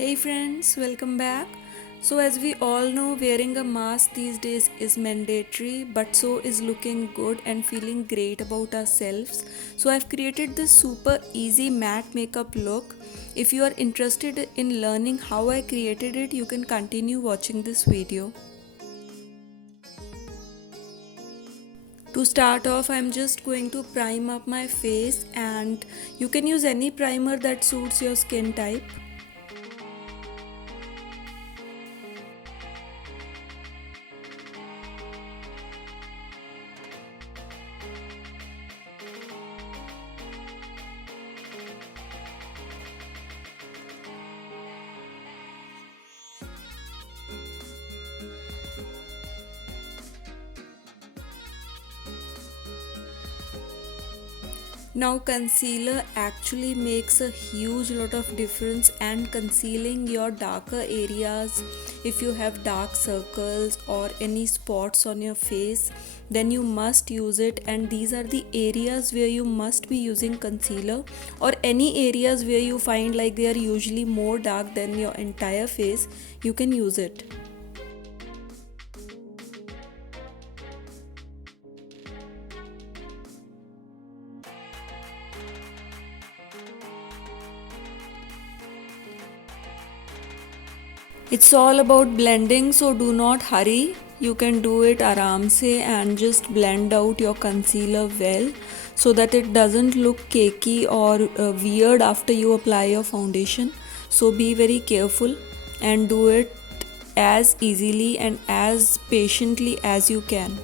Hey friends, welcome back. So, as we all know, wearing a mask these days is mandatory, but so is looking good and feeling great about ourselves. So, I've created this super easy matte makeup look. If you are interested in learning how I created it, you can continue watching this video. To start off, I'm just going to prime up my face, and you can use any primer that suits your skin type. Now concealer actually makes a huge lot of difference and concealing your darker areas. If you have dark circles or any spots on your face, then you must use it, and these are the areas where you must be using concealer, or any areas where you find like they are usually more dark than your entire face, you can use it. It's all about blending, so do not hurry. You can do it aram se and just blend out your concealer well so that it doesn't look cakey or weird after you apply your foundation. So be very careful and do it as easily and as patiently as you can.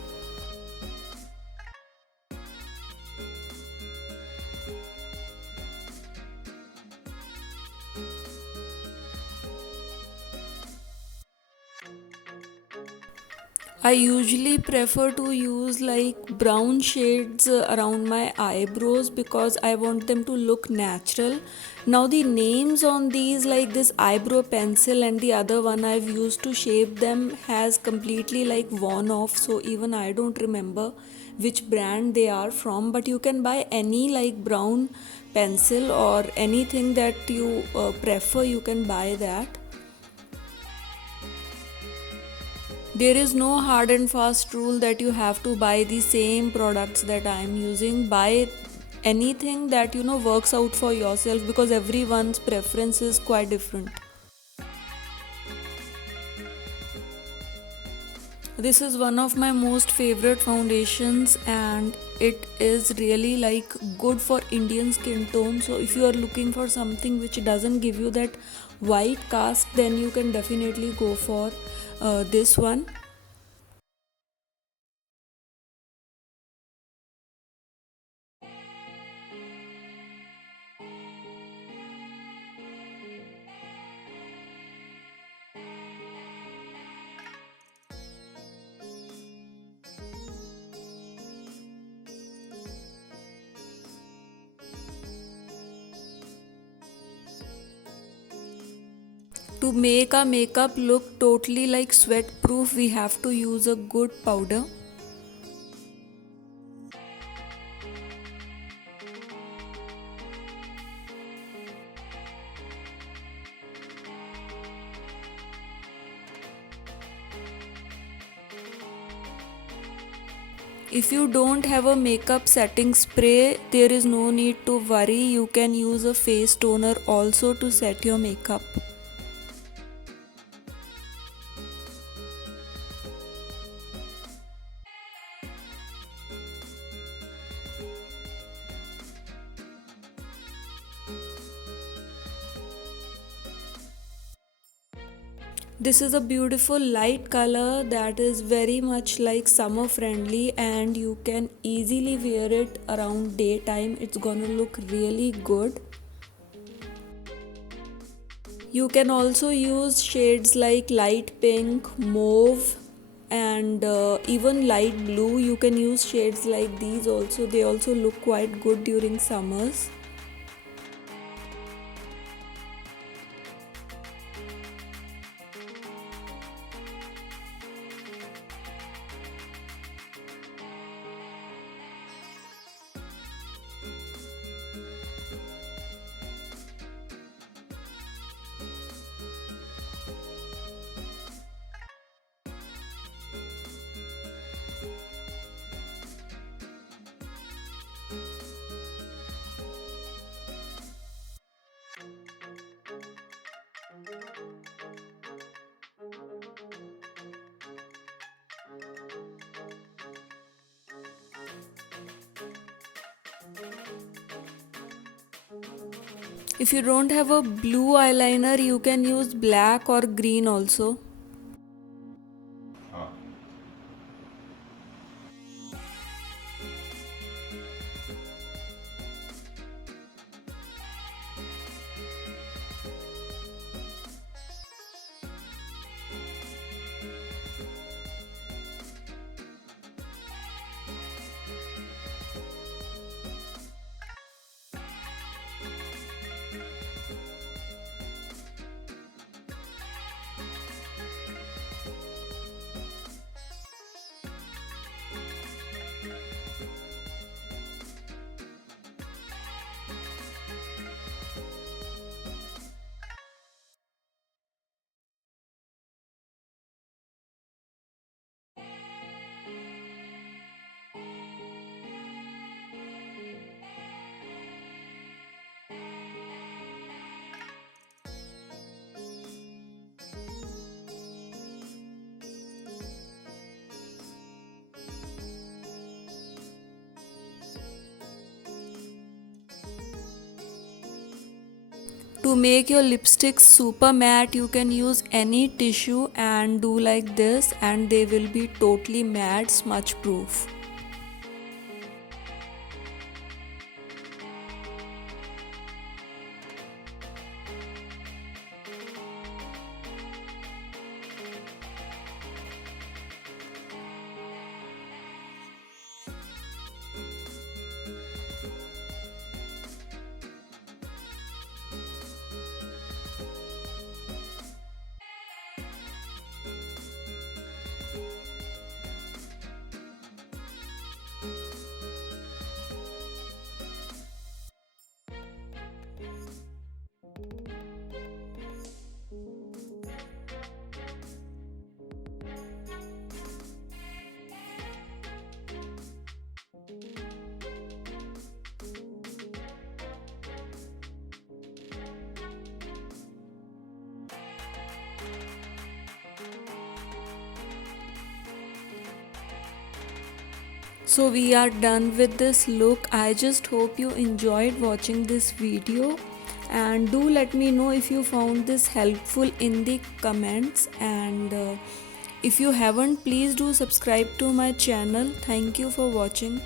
I usually prefer to use like brown shades around my eyebrows because I want them to look natural. Now the names on these, like this eyebrow pencil and the other one I've used to shape them, has completely like worn off, so even I don't remember which brand they are from, but you can buy any like brown pencil or anything that you prefer, you can buy that. There is no hard and fast rule that you have to buy the same products that I am using. Buy anything that works out for yourself because everyone's preference is quite different. This is one of my most favorite foundations, and it is really like good for Indian skin tone. So if you are looking for something which doesn't give you that white cast, then you can definitely go for this one. To make our makeup look totally like sweat proof, we have to use a good powder. If you don't have a makeup setting spray, there is no need to worry. You can use a face toner also to set your makeup. This is a beautiful light color that is very much like summer friendly, and you can easily wear it around daytime. It's gonna look really good. You can also use shades like light pink, mauve, and even light blue. You can use shades like these also. They also look quite good during summers. If you don't have a blue eyeliner, you can use black or green also. हाँ. To make your lipsticks super matte, you can use any tissue and do like this, and they will be totally matte, smudge proof. So we are done with this look. I just hope you enjoyed watching this video, and do let me know if you found this helpful in the comments, and if you haven't, please do subscribe to my channel. Thank you for watching.